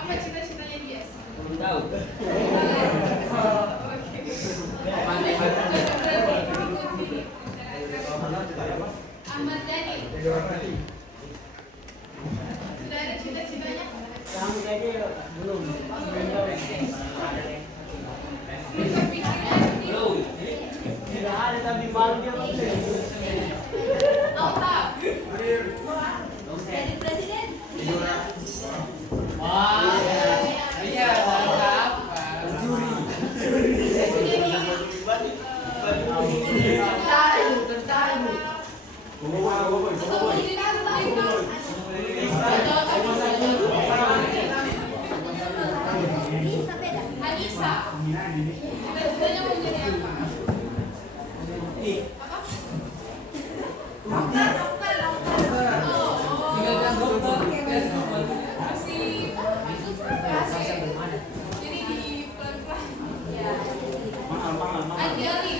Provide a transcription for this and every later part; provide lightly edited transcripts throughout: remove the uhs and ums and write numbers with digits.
Apa cita-citanya dia? Belum tahu. Ahmad Dhani. Sudah ada cita-citanya? Kamu kayaknya belum. Belum. Tidak ada tapi malu dia Jadi presiden? Wah, iya, mantap. Anissa. Cita-citanya mau jadi apa? Jadi di pelan-pelan. Anjali.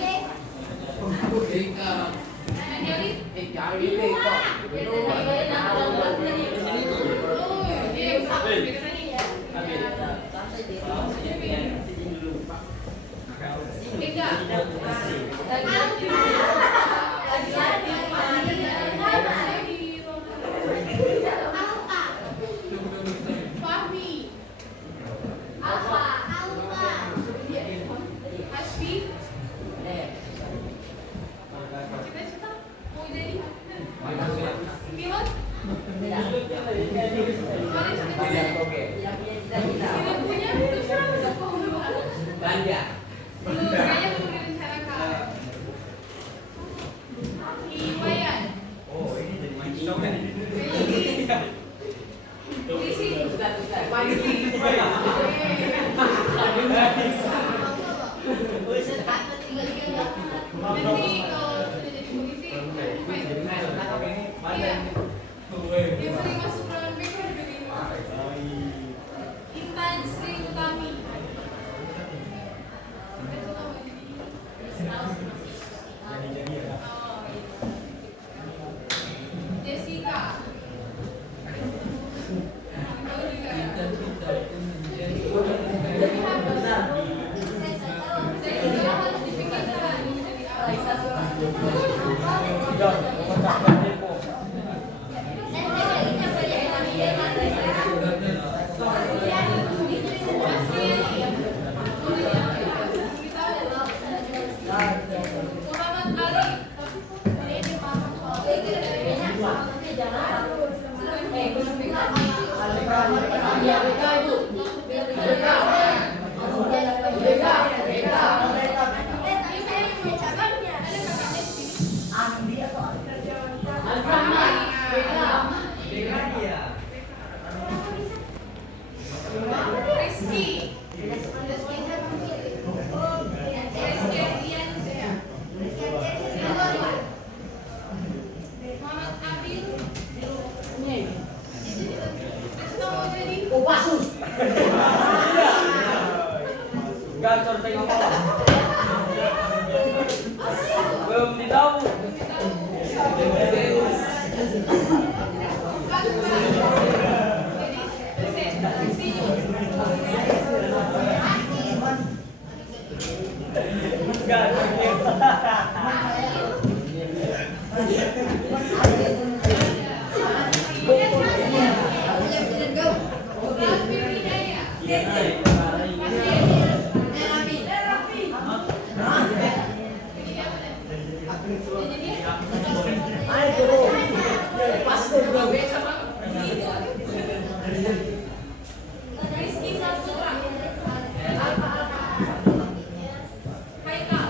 Belanja. Saya belum direncanakan. Iwayan. Oh, ini jadi main instrumen. Polisi. Nanti kalau sudah jadi polisi, iya. Dia sering masuk dalam paper jadi Intan Sri Utami. Jessica. Harus dipikirkan jadi apa? Rizky Saputra. Haikal.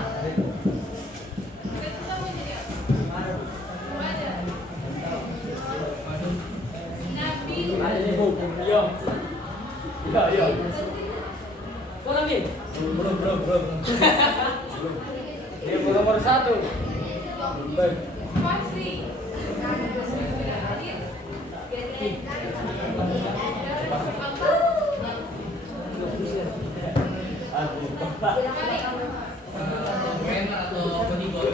Kita mau jadi apa? Remaja. Nabil. Kau lagi? Belum. Dia nomor 1. Baik. Fahri. Gamer atau penigol?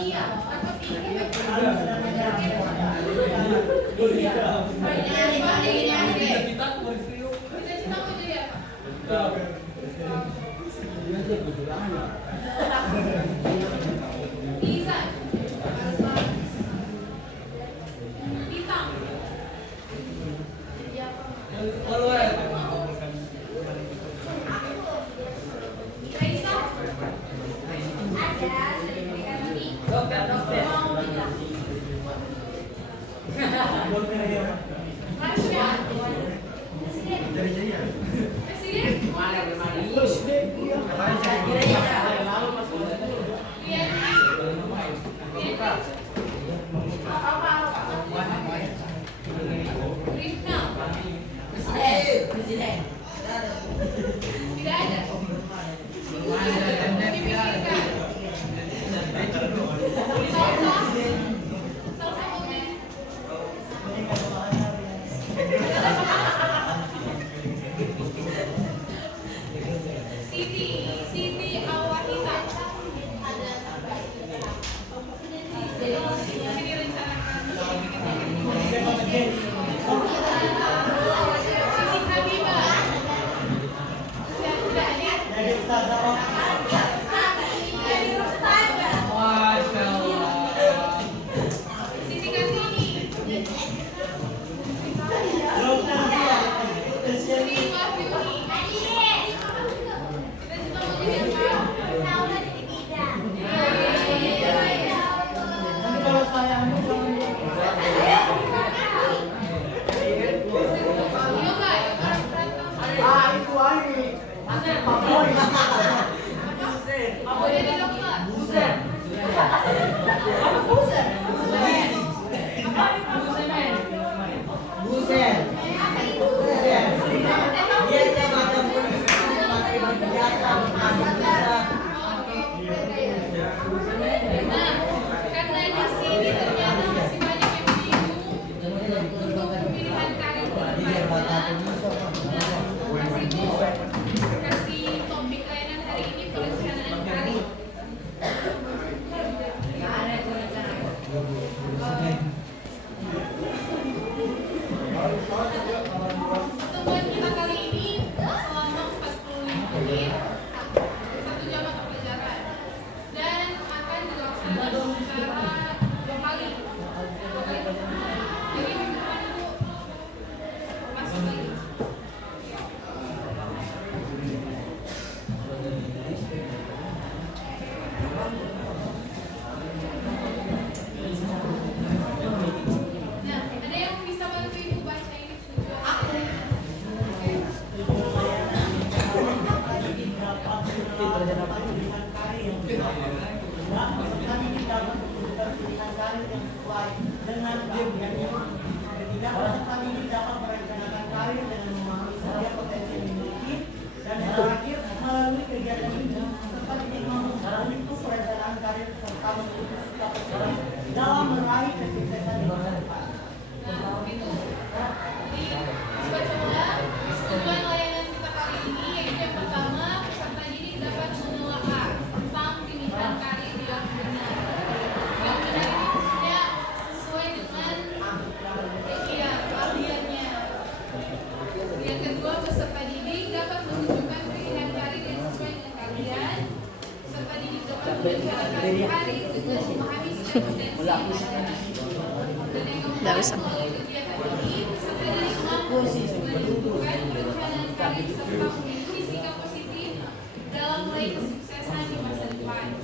Iya. Nah, ada yang bisa bantu ibu baca ini? Nggak usah. Kegiatan ini serta dari kemampuan menentukan perencanaan karir serta memiliki sikap positif dalam meraih kesuksesan di masa depan.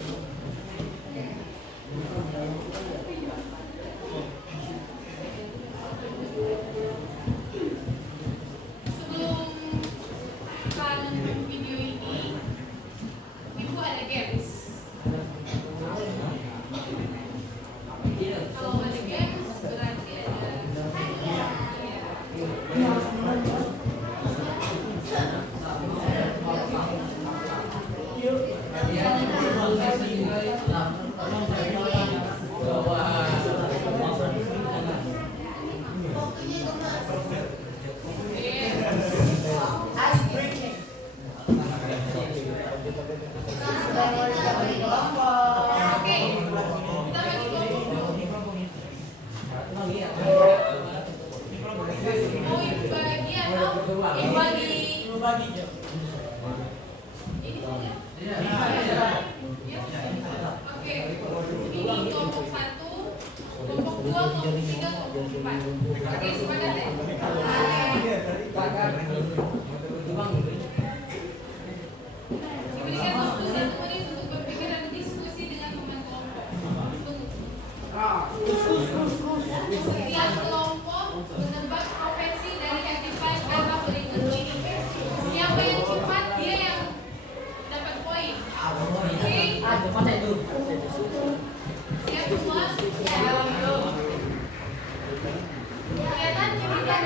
Sebelum kita nonton video ini, Ibu ada games. Kalau ada games berarti ada hadiah. Oke, kita bagi kelompok. Mau ibu bagi atau ibu bagi? Ini saja. Ya. Oke. Ini kelompok 1, kelompok 2, kelompok 3, kelompok 4. Oke, sepakat ya? Diberikan waktu 1 menit untuk berpikir dan diskusi dengan teman kelompok. Setiap kelompok menebak profesi dari Captify kata berikut ini. Siapa yang cepat dia yang dapat poin. Oke? Siap semua? Kelihatan? Kelihatan?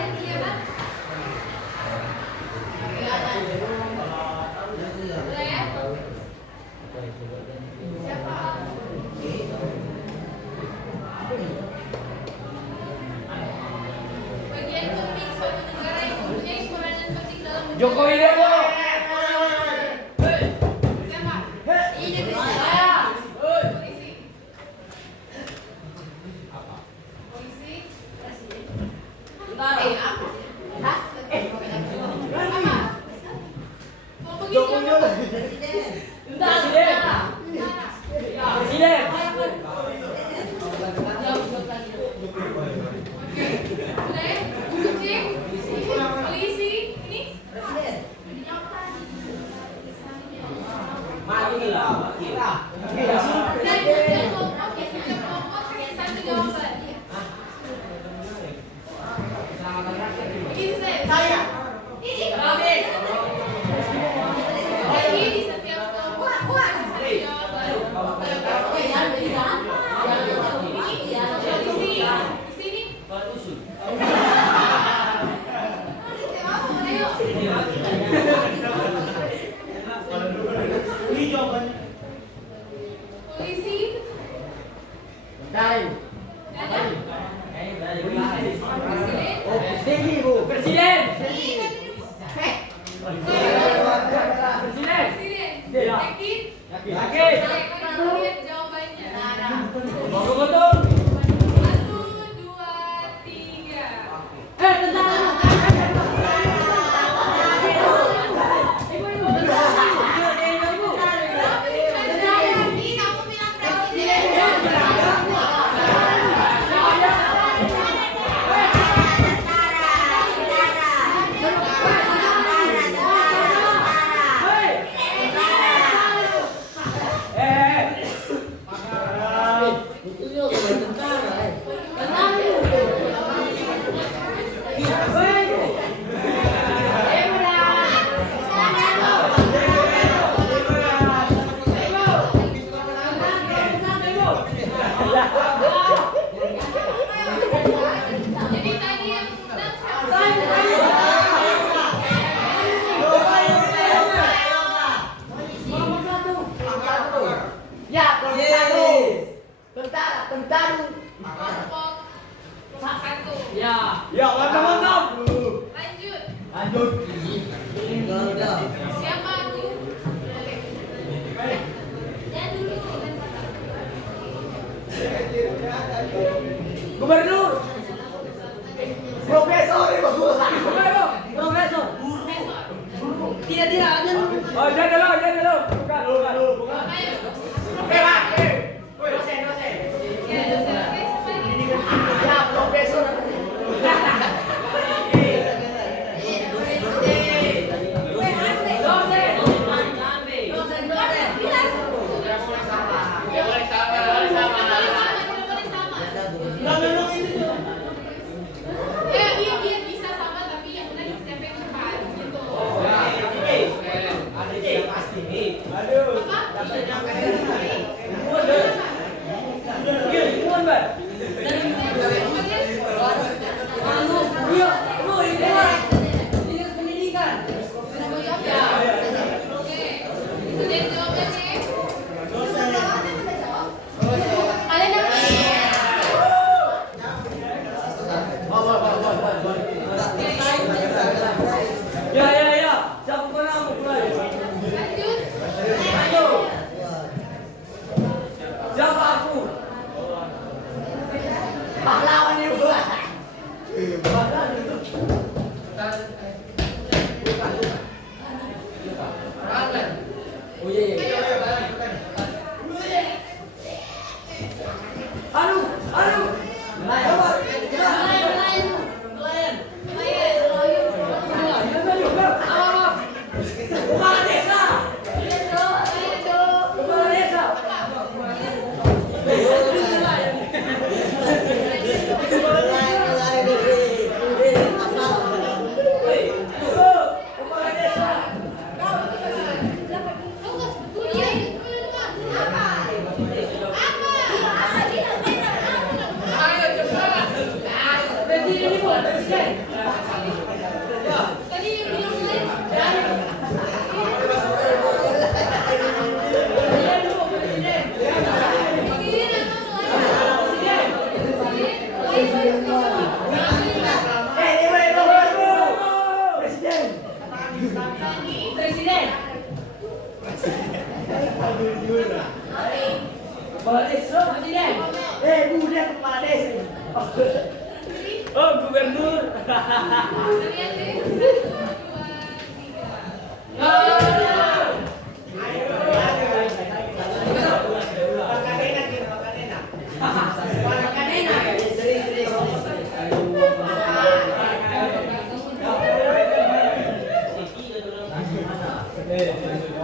Boleh ya? Siapa? Bagian penting suatu negara yang mempunyai peranan penting dalam Joko Widodo. Siapa? Polisi. Polisi. Apa? Mau pergi siapa? Presiden. Tentara. Presiden. Oke. Udah ya? Kucing. Polisi. Ini. Dan setiap kelompok satu jawaban. Begitu saya. Jadi di setiap kelompok ada satu jawaban. Ini di sini. Ayo. Polisi. Ada. Presiden. Presiden. Presiden. Yakin? Yakin. Kita lihat jawabannya. Betul. 1, 2, 3. Jadi tadi yang menang kelompok 1. Ya, mantap. Lanjut. Siapa tuh? Gubernur. Profesor. Gubernur. Profesor. Profesor. Tidak ada. Oh, jangan dulu. Bukan. Ayo. Oke, Pak. Ya, dosen. Aduh, aduh. Kepala desa. Kepala desa. Kepala desa. Presiden ini bukan presiden. Tadi yang bilang lain. Presiden dulu, presiden. Presiden. Presiden. Kepala desa, presiden. Bukan kepala desa. Oh, gubernur. Kalian deh. 1, 2, 3. Harus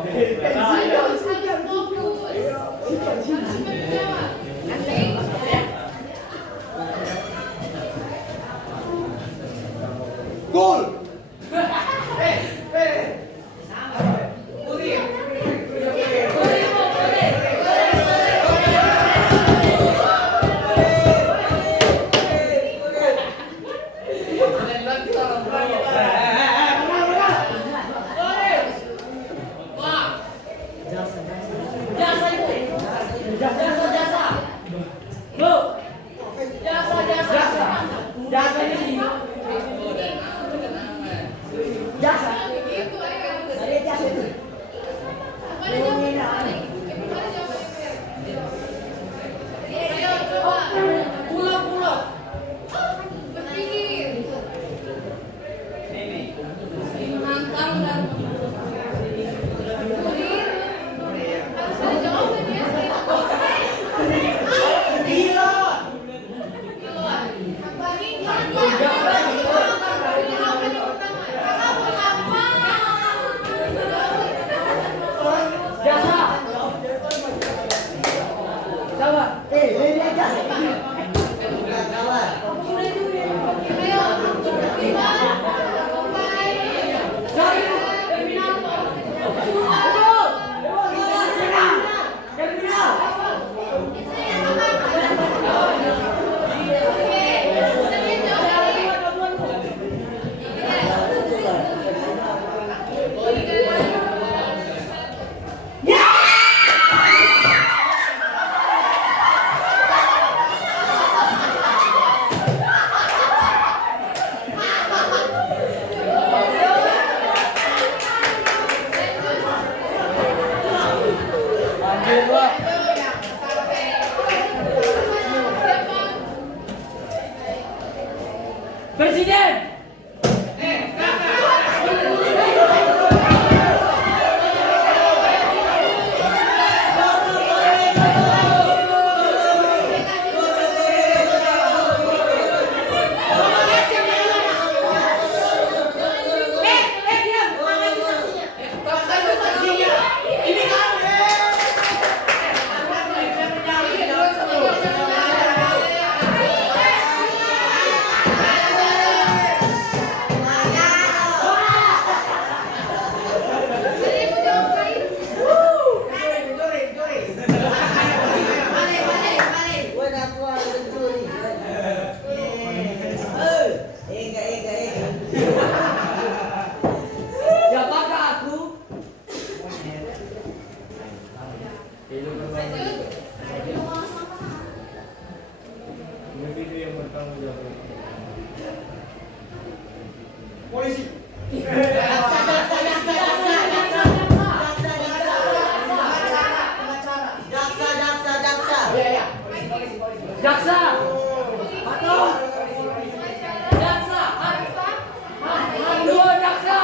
fokus. Harus menjawab. Gol. Jasa itu. Jasa. Lo. Jasa ini. Jasa. Begitu aja. Ada jasa itu. Kemana jawabannya? Ayo coba. Pulau. Berpikir. Menantang dan kurir. Harus ada jawabannya. Gila. Jasa. Sama. Ini jasa. Presiden. Siapakah aku? Polisi. Jaksa. Atau jaksa. Dua jaksa.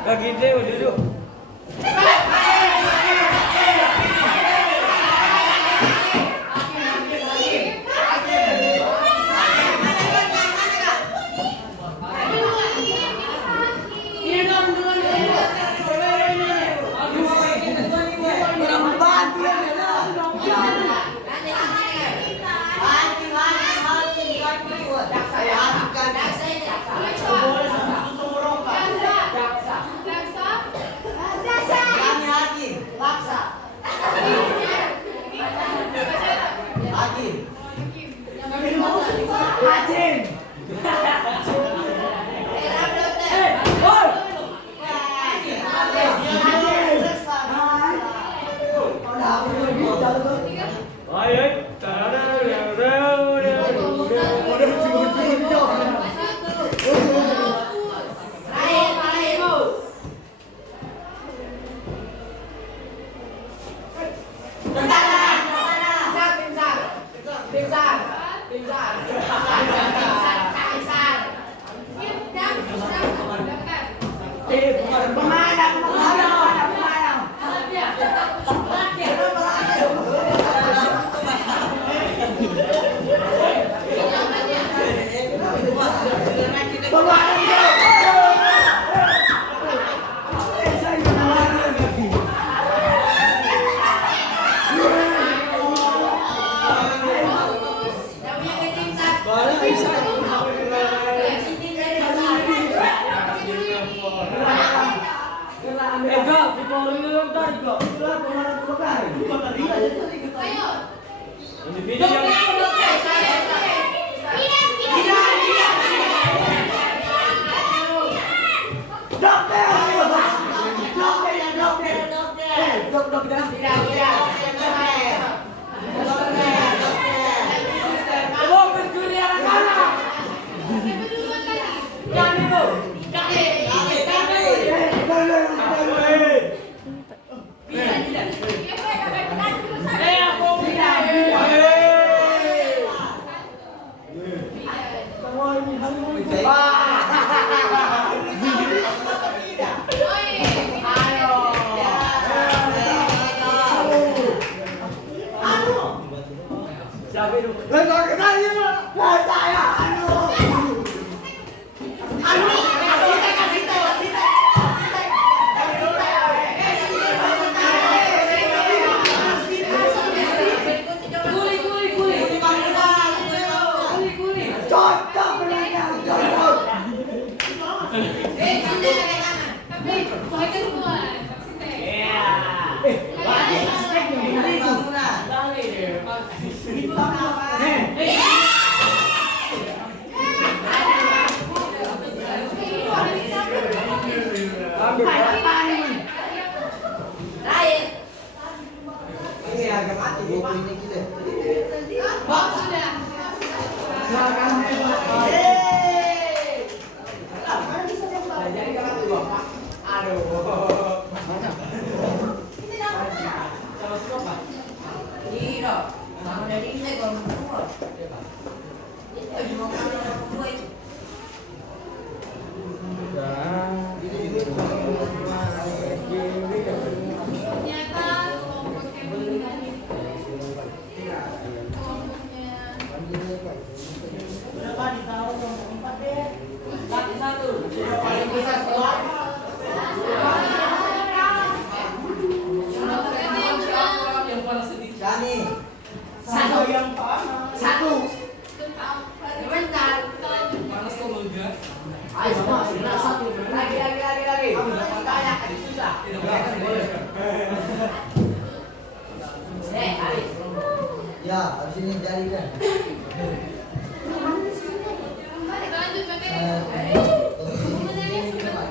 Kaki dia duduk. Ya, habis ini jari kan. Lanjut materi. Sebenarnya sebentar.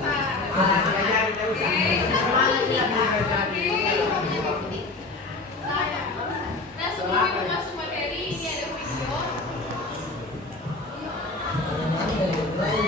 Nah, sebelum kita masuk materi, ini ada video.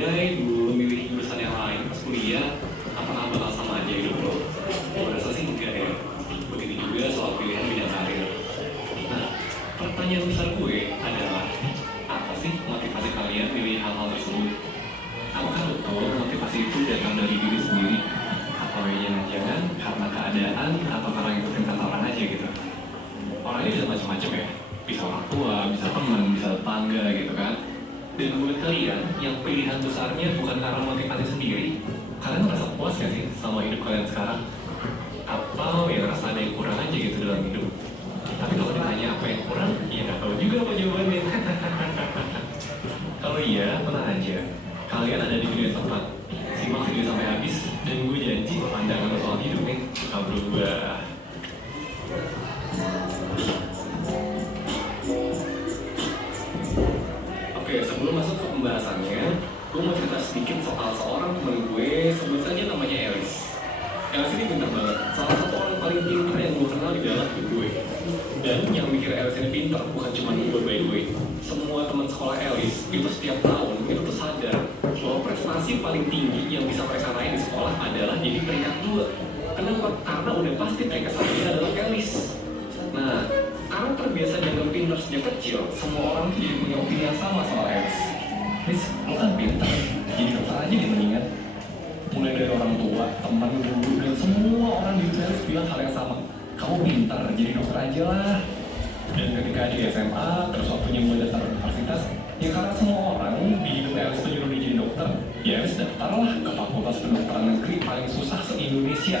andai dulu memilih jurusan yang lain pas kuliah, apakah bakal sama aja hidup lo? Gue rasa sih enggak ya. Begitu juga soal pilihan bidang karir. Nah, pertanyaan besar gue adalah, apa sih motivasi kalian pilih hal-hal tersebut? Apakah betul motivasi itu datang dari diri sendiri? Atau jangan-jangan karena keadaan atau karena ngikutin kata orang aja gitu? Orangnya bisa macam-macam ya. Bisa orang tua, bisa teman, bisa tetangga gitu kan. Dan buat kalian yang pilihan besarnya bukan karena motivasi sendiri, kalian merasa puas gak sih sama hidup kalian sekarang? Atau ya rasa ada yang kurang aja gitu dalam hidup? Tapi kalau ditanya apa yang kurang, ya gak tahu juga apa jawabannya. Kalau iya, tenang aja. Kalian ada di video yang tepat. Simak video sampai habis, dan gue janji pandangan soal hidup nih bakal berubah. Oke, sebelum masuk ke pembahasannya, gue mau cerita sedikit soal seorang temen gue, sebut saja namanya Elis. Elis ini pintar banget, salah satu orang paling pintar yang gue kenal di dalam hidup gue. Dan yang mikir Elis ini pintar bukan cuma gue by the way. Semua teman sekolah Elis itu setiap tahun itu tuh sadar bahwa prestasi paling tinggi yang bisa mereka raih di sekolah adalah jadi peringkat 2. Kenapa? Karena udah pasti peringkat 1 adalah Elis. Nah, karena terbiasa dianggap pintar sejak kecil, semua orang tuh jadi punya opini yang sama soal Elis. Lis, lo kan pintar, jadi dokter aja deh mendingan. Mulai dari orang tua, teman, guru, dan semua orang di Elis bilang hal yang sama. Kamu pintar, jadi dokter aja lah. Dan ketika di SMA, terus waktunya gue daftar universitas, ya karena semua orang di hidup Elis tuh nyuruh dia jadi dokter, ya Elis daftarlah ke fakultas kedokteran negeri paling susah se-Indonesia.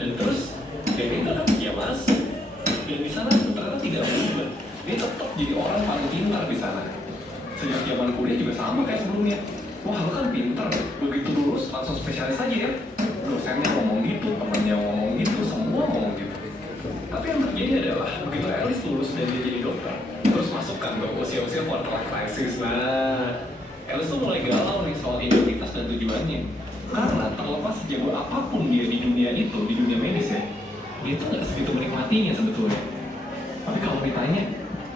Dan terus, dia pintar kan, ya masuk. Dan di sana ternyata tidak berubah. Dia tetap jadi orang paling pintar di sana. Sejak zaman kuliah juga sama kayak sebelumnya. Wah, lo kan pintar, begitu lulus langsung spesialis aja ya. Dosennya ngomong gitu, temannya ngomong gitu, semua ngomong gitu. Tapi yang terjadi adalah begitu Elis lulus dan dia jadi dokter, terus masukkan ke usia-usia quarter life crisis. Nah, Elis tuh mulai galau nih soal identitas dan tujuannya. Karena terlepas sejago apapun dia di dunia itu, di dunia medis ya, dia tuh nggak segitu menikmatinya sebetulnya. Tapi kalau ditanya,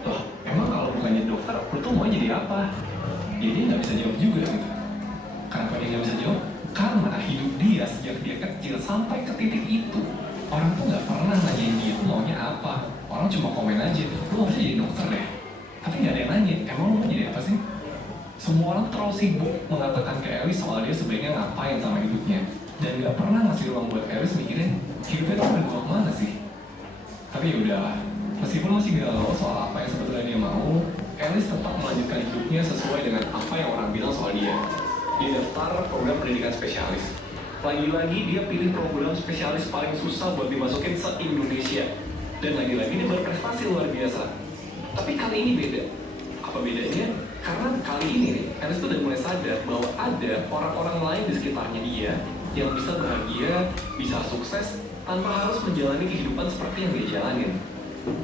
loh emang kalau bukannya dokter, lu tuh mau jadi apa? Ya dia nggak bisa jawab juga gitu. Kenapa dia nggak bisa jawab? Karena hidup dia sejak dia kecil sampai ke titik itu, orang tuh nggak pernah nanyain dia tuh maunya apa. Orang cuma komen aja, lu harusnya jadi dokter deh. Tapi nggak ada yang nanya, emang lu mau jadi apa sih? Semua orang terlalu sibuk mengatakan ke Elis soal dia sebaiknya ngapain sama hidupnya. Dan nggak pernah ngasih ruang buat Elis mikirin hidupnya tuh berubah kemana sih. Tapi ya udahlah, meskipun masih galau soal apa yang sebetulnya dia mau, Elis tetap melanjutkan hidupnya sesuai dengan apa yang orang bilang soal dia. Dia daftar program pendidikan spesialis. Lagi-lagi dia pilih program spesialis paling susah buat dimasukin se-Indonesia. Dan lagi-lagi dia berprestasi luar biasa. Tapi kali ini beda. Apa bedanya? Karena kali ini nih, Elis tuh udah mulai sadar bahwa ada orang-orang lain di sekitarnya dia yang bisa bahagia, bisa sukses, tanpa harus menjalani kehidupan seperti yang dia jalanin.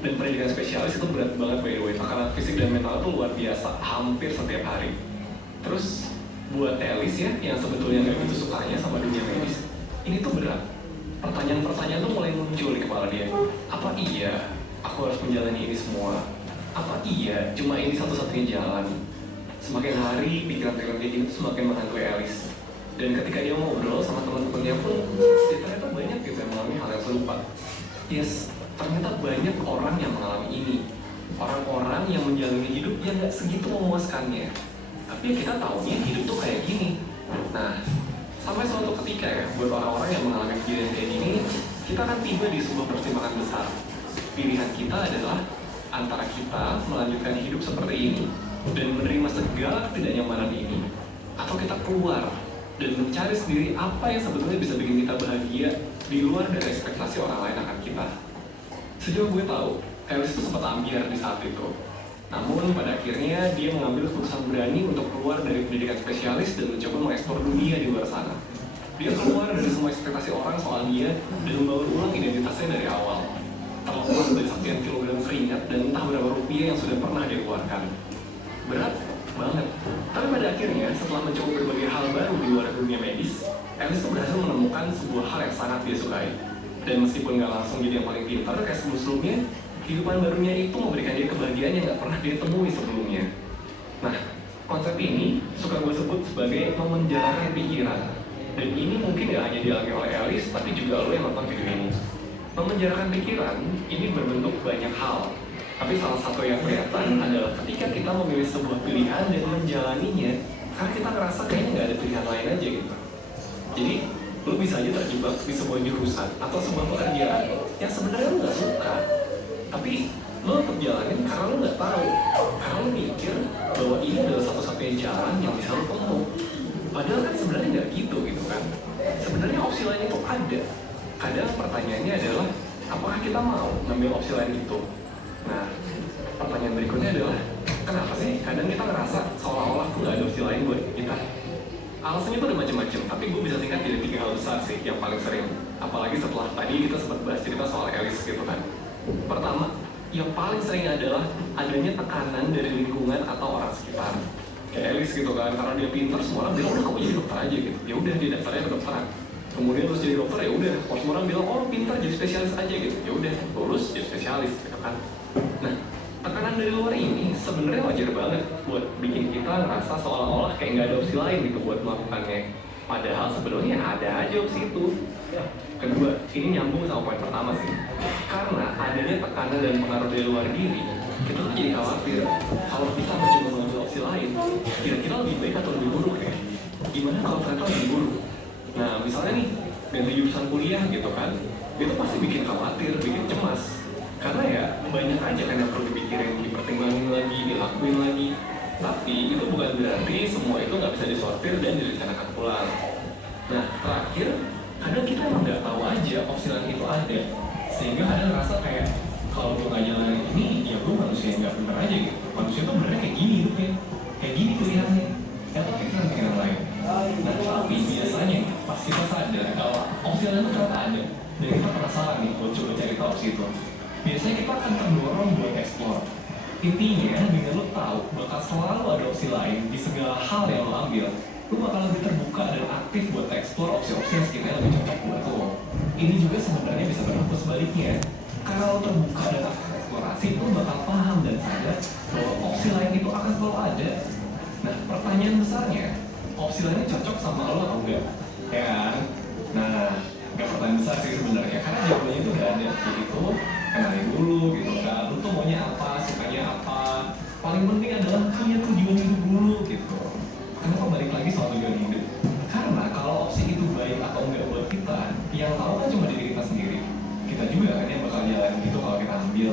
Dan pendidikan spesialis itu berat banget by the way, tekanan fisik dan mental itu luar biasa, hampir setiap hari. Terus, buat Elis ya, yang sebetulnya nggak begitu sukanya sama dunia medis, ini tuh berat. Pertanyaan-pertanyaan tuh mulai muncul di kepala dia. Apa iya aku harus menjalani ini semua? Apa iya cuma ini satu-satunya jalan? Semakin hari, pikiran-pikiran kayak gini tuh semakin menghantui Elis. Dan ketika dia ngobrol sama teman-temannya pun, ya ternyata banyak gitu yang mengalami hal yang serupa. Yes, ternyata banyak orang yang mengalami ini. Orang-orang yang menjalani hidup yang gak segitu memuaskannya. Tapi kita taunya hidup tuh kayak gini. Nah, sampai suatu ketika ya, buat orang-orang yang mengalami kejadian kayak gini, kita akan tiba di sebuah pertimbangan besar. Pilihan kita adalah antara kita melanjutkan hidup seperti ini dan menerima segala ketidaknyamanan ini, atau kita keluar dan mencari sendiri apa yang sebetulnya bisa bikin kita bahagia di luar dari ekspektasi orang lain akan kita. Sejauh gue tahu, Elis itu sempat ambiar di saat itu. Namun pada akhirnya dia mengambil keputusan berani untuk keluar dari pendidikan spesialis dan mencoba mengeksplor dunia di luar sana. Dia keluar dari semua ekspektasi orang soal dia dan membangun ulang identitasnya dari awal. Terlepas dari sekian kilogram keringat dan entah berapa rupiah yang sudah pernah dia keluarkan. Berat banget. Tapi pada akhirnya setelah mencoba berbagai hal baru di luar dunia medis, Elis tuh berhasil menemukan sebuah hal yang sangat dia sukai. Dan meskipun nggak langsung jadi yang paling pintar kayak sebelum-sebelumnya, kehidupan barunya itu memberikan dia kebahagiaan yang nggak pernah dia temui sebelumnya. Nah, Konsep ini suka gue sebut sebagai memenjarakan pikiran. Dan ini mungkin gak hanya dialami oleh Alice, tapi juga lo yang nonton video ini. Memenjarakan pikiran ini berbentuk banyak hal. Tapi salah satu yang kelihatan adalah ketika kita memilih sebuah pilihan dan menjalaninya, karena kita ngerasa kayaknya nggak ada pilihan lain aja gitu. Jadi, lo bisa aja terjebak di sebuah jurusan atau sebuah pekerjaan yang sebenarnya lo nggak suka. Tapi lo tetap jalanin karena lo nggak tahu. Karena lo mikir bahwa ini adalah satu-satunya jalan yang bisa lo tempuh. Padahal kan sebenarnya nggak gitu kan. Sebenarnya opsi lain itu ada. Kadang pertanyaannya adalah, apakah kita mau ngambil opsi lain itu? Nah, pertanyaan berikutnya adalah, kenapa sih kadang kita ngerasa seolah-olah tuh nggak ada opsi lain buat kita? Alasannya tuh ada macam-macam, tapi gue bisa singkat jadi 3 hal besar sih yang paling sering. Apalagi setelah tadi kita sempat bahas cerita soal Alice gitu kan. Pertama, yang paling sering adalah adanya tekanan dari lingkungan atau orang sekitar. Kayak Alice gitu kan, karena dia pintar, semua orang bilang udah kamu jadi dokter aja gitu. Ya udah dia daftarnya ke dokteran. Kemudian terus jadi dokter, ya udah. Semua orang bilang oh pintar jadi spesialis aja gitu. Ya udah lulus jadi spesialis gitu kan. Nah, tekanan dari luar ini sebenarnya wajar banget buat bikin kita ngerasa seolah-olah kayak nggak ada opsi lain gitu buat melakukannya. Padahal sebenarnya ada aja opsi itu. Kedua, ini nyambung sama poin pertama sih. Karena adanya tekanan dan pengaruh dari luar diri, kita tuh jadi khawatir kalau kita mencoba mengambil opsi lain, kira-kira lebih baik atau lebih buruk ya? Gimana kalau ternyata lebih buruk? Nah, misalnya nih, ganti jurusan kuliah gitu kan, itu pasti bikin khawatir, bikin cemas. Karena ya banyak aja kan yang perlu dipikirin, dipertimbangin lagi, dilakuin lagi. Tapi itu bukan berarti semua itu nggak bisa disortir dan direncanakan pulang. Nah, terakhir, kadang kita emang nggak tahu aja opsi lain itu ada. Sehingga kadang ngerasa kayak, kalau gue nggak jalanin ini, ya gue manusia yang nggak bener aja gitu. Manusia tuh benernya kayak gini hidupnya. Kayak gini pilihannya. Ya tuh pikiran-pikiran lain. Nah, tapi biasanya pas kita sadar kalau opsi lain itu ternyata ada. Dan kita penasaran nih buat coba cari tahu opsi itu. Biasanya kita akan terdorong buat explore. Intinya, dengan lo tahu bakal selalu ada opsi lain di segala hal yang lo ambil, lo bakal lebih terbuka dan aktif buat explore opsi-opsi yang sekiranya lebih cocok buat lo. Ini juga sebenarnya bisa berlaku sebaliknya. Karena lo terbuka dan aktif eksplorasi, lo bakal paham dan sadar bahwa opsi lain itu akan selalu ada. Nah, pertanyaan besarnya, opsi lainnya cocok sama lo atau enggak? Ya kan? Nah, nggak pertanyaan besar sih sebenarnya, karena jawabannya itu udah ada. Yaitu, kenalin dulu gitu kan, lu tuh maunya apa, sukanya apa. Paling penting adalah punya tujuan hidup dulu gitu. Kenapa balik lagi soal tujuan hidup? Karena kalau opsi itu baik atau enggak buat kita, yang tahu kan cuma diri kita sendiri. Kita juga kan yang bakal jalan gitu kalau kita ambil.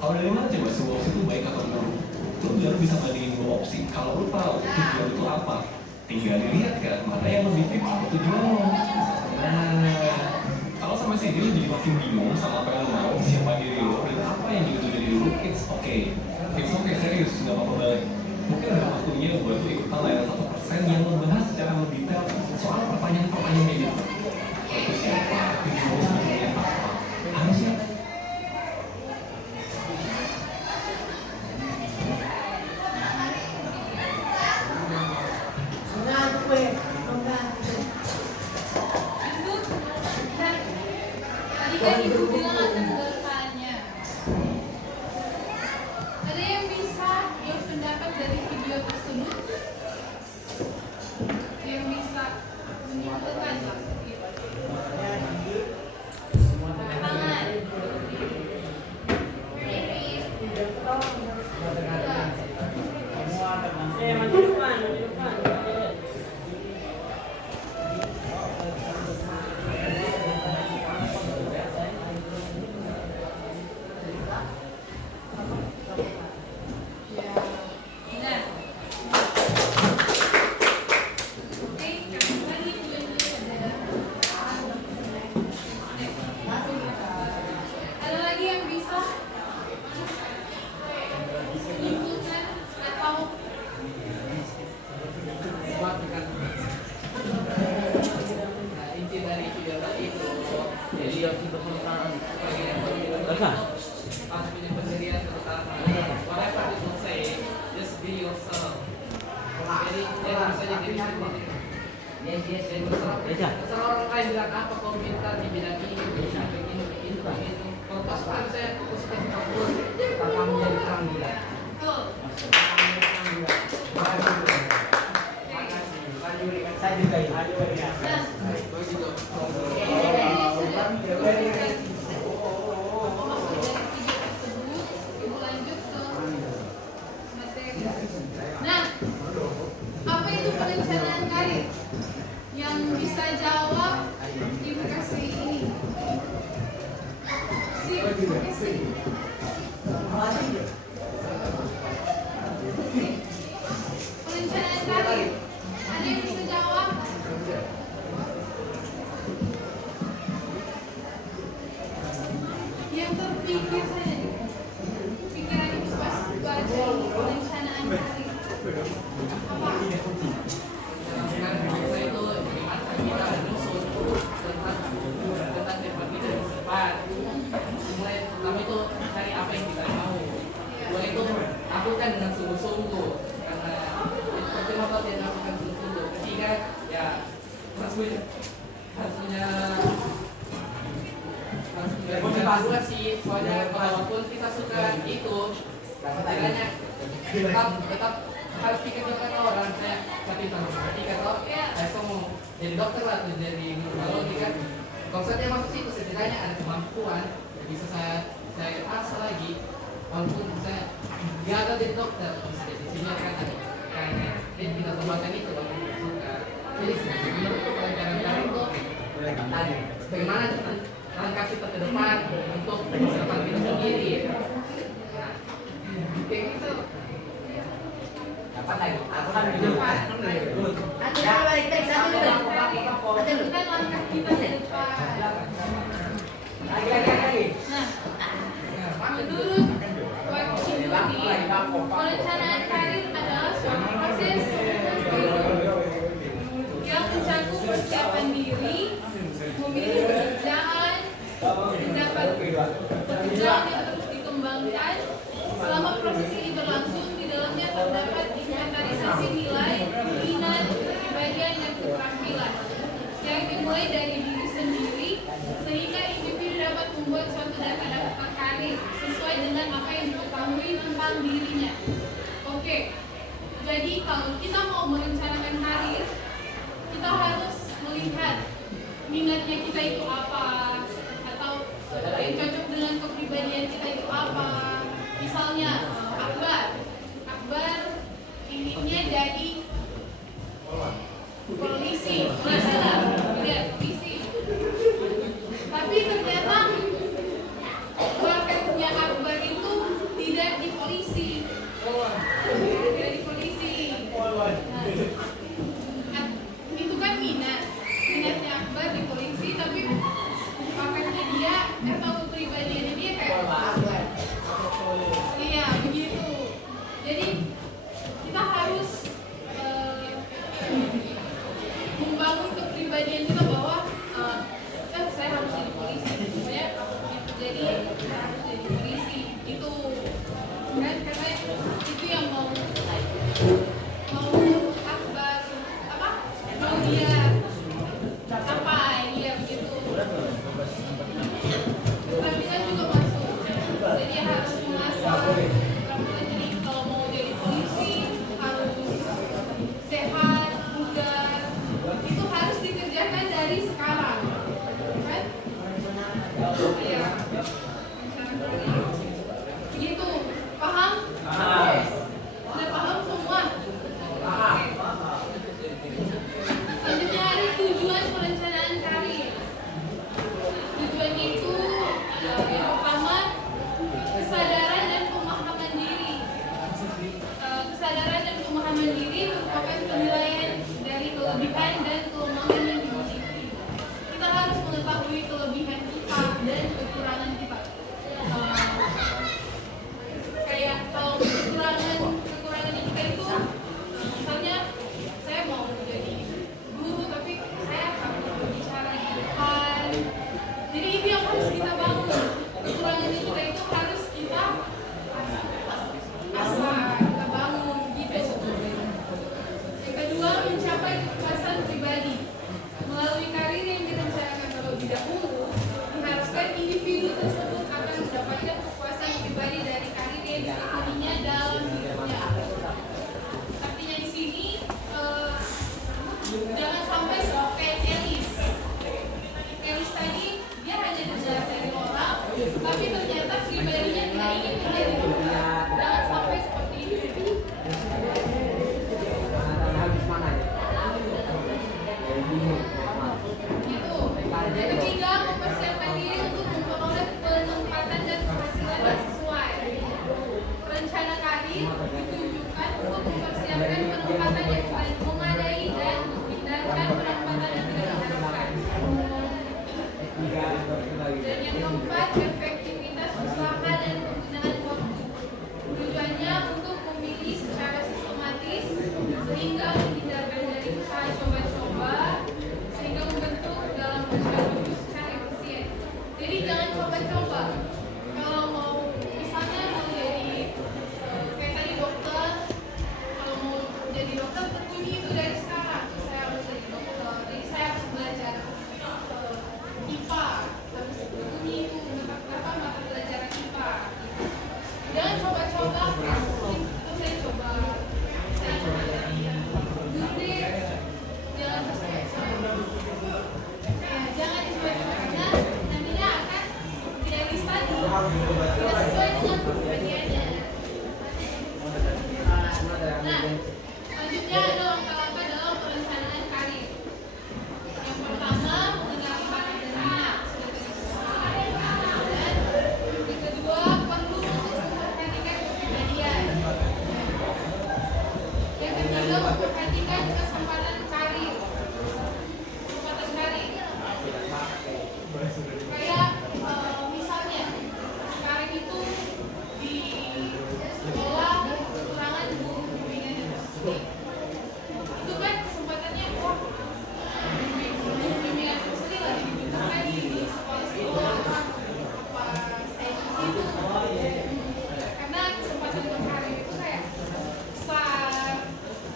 Kalau dari mana coba sebuah opsi itu baik atau buruk? Lu baru bisa bandingin dua opsi. Kalau lu tahu tujuan itu apa, tinggal dilihat kan mana yang lebih fit sama tujuan lo. Nah, kalau sampai sini lu jadi makin bingung sama apa yang lu mau, siapa diri lu, dan apa yang jadi tujuan diri lu, it's okay. It's okay, serius, gak apa-apa banget. Mungkin ada waktunya buat lu ikutan layanan 1% yang membahas secara lebih detail soal pertanyaan-pertanyaan kayak gitu. Itu siapa, tujuan lu sebenarnya apa, harusnya Tadi kan ibu bilang akan bertanya. Ada yang bisa berpendapat dari video tersebut? Yang bisa menyimpulkan gitu. Tangan. Maju depan, maju depan. Ada lagi yang bisa menyimpulkan atau Inti dari video tadi itu jadi yang kita pertanyaan Apa? pas punya pendirian terutama whatever you say just be yourself jadi bisa jadi diri sendiri jadi terserah orang lain bilang apa kau pintar di bidang ini begini kalau pas saya fokus ke sepak bola kamu jadi orang gila betul. Saya juga ini. Nah, apa itu perencanaan karir? Yang bisa jawab ibu kasih ini. Kasih. Perencanaan karir. Ada yang bisa jawab? Yang terpikir saja. Pikiran itu pas baca ini perencanaan karir. Apa? Saya itu bagaimana kita menyusun tentang departemen dari depan. Mulai pertama itu cari apa yang kita mau. Dua itu lakukan dengan sungguh-sungguh karena seperti apa yang dilakukan sungguh-sungguh. Ketiga ya harus punya motivasi. Soalnya walaupun kita suka itu setidaknya tetap harus pikirkan orang saya tapi matematika atau saya mau jadi dokter lah atau jadi neurologi kan konsepnya masuk situ setidaknya ada kemampuan yang bisa saya asah lagi walaupun saya gagal jadi dokter bisa jadi insinyur kan ada kayaknya kita kembangkan itu kalau kita suka jadi menurutku pelajaran karir itu bagaimana langkah kita ke depan untuk masa depan kita sendiri nah kayak gitu. Apa lagi? Aku kan video. Ada balik satu juga. Ada bukan langkah kita ke depan. Lagi. Nah, menurut Wakil ini, perencanaan karir adalah suatu proses yang mencakup persiapan diri, memilih pekerjaan, mendapat pekerjaan yang terus dikembangkan. Selama proses ini berlangsung, di dalamnya terdapat inventarisasi nilai, minat, kepribadian, dan keterampilan yang dimulai dari diri sendiri, sehingga individu dapat membuat suatu data-data karir sesuai dengan apa yang diketahui tentang dirinya. Oke, jadi kalau kita mau merencanakan karir, kita harus melihat minatnya kita itu apa, atau yang cocok dengan kepribadian kita itu apa. Misalnya Akbar inginnya jadi polisi lah, polisi. Tapi ternyata bakatnya Akbar itu tidak di polisi. Nah, itu kan minatnya Akbar di polisi, tapi bakatnya dia atau kepribadiannya dia kayak iya begitu. Jadi kita harus membangun kepribadian kita bahwa saya harus jadi polisi, supaya jadi saya harus jadi polisi itu kan karena itu yang mau Akbar mau dia capai dia begitu. Keterampilan juga masuk, jadi harus mengasah keterampilan. Jadi kalau mau jadi polisi harus sehat, bugar, itu harus dikerjakan dari sekarang, kan? Ya, begitu. Paham? Sudah paham semua? Selanjutnya ada tujuan perencanaan karir. Tujuannya itu yang pertama kesadaran dan pemahaman diri. Kesadaran dan pemahaman diri merupakan penilaian dari kelebihan dan kelemahan yang dimiliki. Kita harus mengetahui kelebihan kita dan kekurangan kita. Kayak kalau kekurangan kita itu, misalnya saya mau jadi guru tapi saya takut berbicara di depan. Jadi itu yang harus kita bangun. Kekurangan kita itu harus kita asah, kita bangun gitu. Yang kedua, mencapai kepuasan pribadi. Jangan sampai seperti Elis. Elis tadi dia hanya dengar dari orang, tapi ternyata pribadinya tidak ingin menjadi doa. Jangan sampai seperti itu. Habis mana ya? Gitu. Yang ketiga, mempersiapkan diri untuk memperoleh penempatan dan penghasilan yang sesuai. Rencana karir ditunjukkan untuk mempersiapkan penempatan yang memadai dan menghindarkan penempatan yang tidak diharapkan. Dan yang keempat, efektivitas usaha dan penggunaan waktu. Tujuannya untuk memilih secara sistematis sehingga menghindarkan dari usaha coba-coba sehingga membentuk dalam usaha secara efisien. Jadi jangan coba-coba. Kalau mau misalnya mau jadi kayak tadi dokter, kalau mau jadi dokter tekuni itu dari sekarang. Saya harus jadi dokter. Jadi saya harus belajar IPA. Harus tekuni itu apa mata pelajaran IPA. Jangan coba-coba. Itu saya coba. Saya coba jadi guru. Jangan coba-coba. Jangan dicoba-coba karena nantinya akan tidak bisa tidak sesuai dengan kepribadiannya. Nah, selanjutnya ada langkah-langkah dalam perencanaan karir. Yang pertama, mengenali bakat dan minat. Dan yang kedua, perlu untuk memperhatikan kepribadian. Yang ketiga, memperhatikan kesempatan karir. Kesempatan karir. Kayak misalnya karir itu di sekolah kekurangan guru pembimbingan yang pasti. Itu kan kesempatannya wah guru pembimbingan yang pasti lagi dibutuhkan di sekolah-sekolah apa saya itu. Karena kesempatan berkarir itu kayak besar,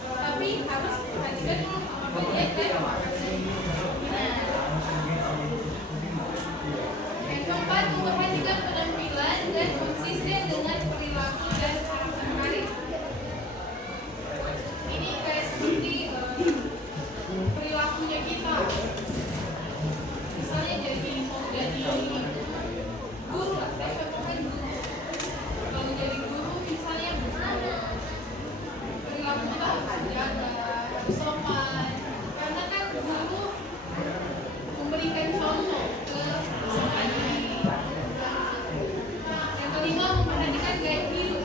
tapi harus perhatikan dulu kepribadian dan minat. Yang keempat, memperhatikan penampilan dan konsisten dengan perilaku dan karakter karir. Ini kayak seperti perilakunya kita. Misalnya mau jadi guru lah, saya contohkan guru. Kalau jadi guru misalnya perilaku kita harus dijaga, harus sopan. Karena kan guru memberikan contoh ke peserta didik. Yang kelima, memperhatikan gaya hidup.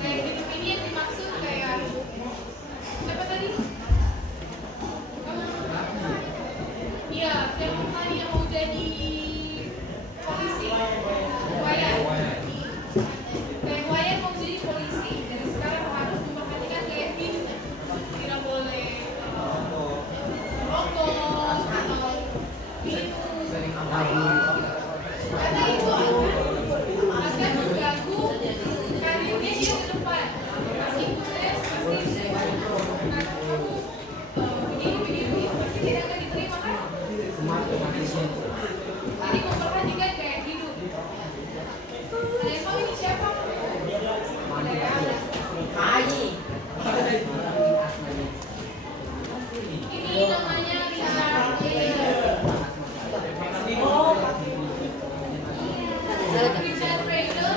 Gaya hidup ini yang dimaksud kayak siapa tadi? Iya, yang tadi yang mau jadi polisi, Wayan. Kayak Wayan mau jadi polisi, dari sekarang harus memperhatikan gaya hidup. Tidak boleh rokok atau minum. Karena itu akan mengganggu karirnya dia ke depan. Meskipun dia pasti begini, pasti tidak akan diterima kan? Jadi memperhatikan gaya hidup. Ada yang tahu ini siapa? Ada ya? Ini namanya Richard Taylor. Richard Taylor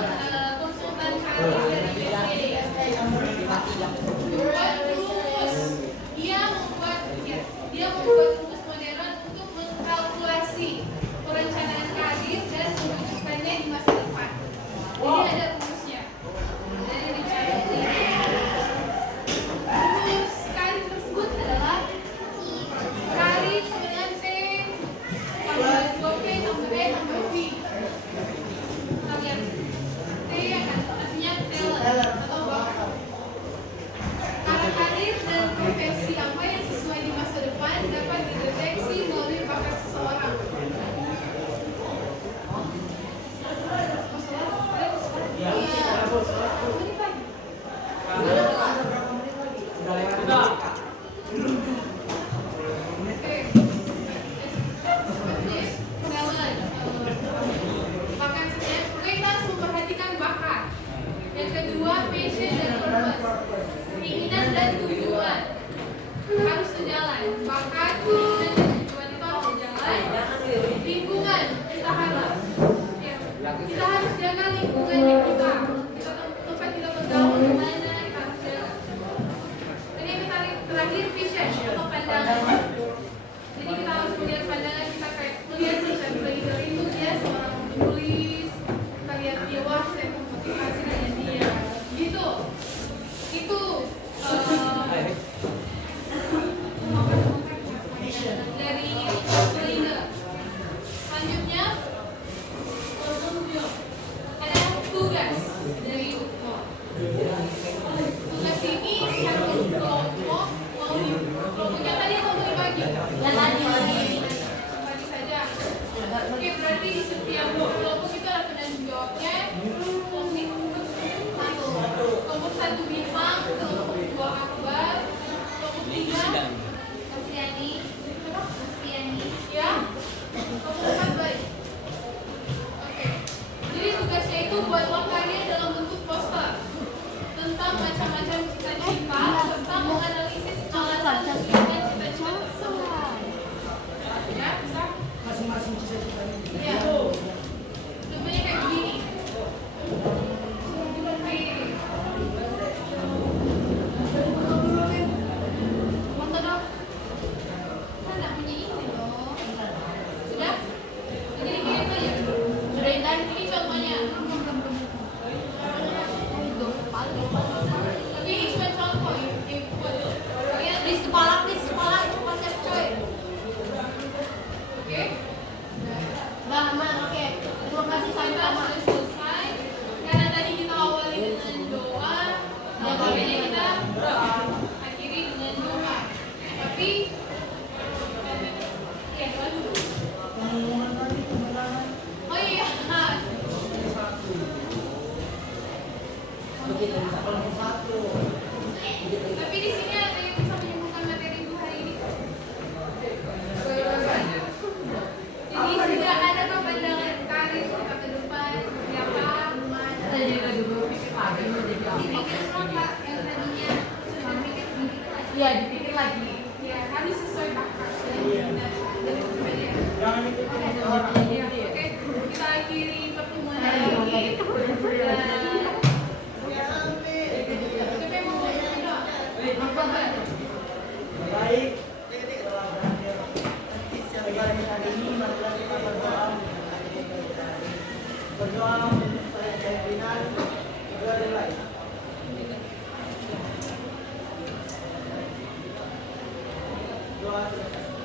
sudah.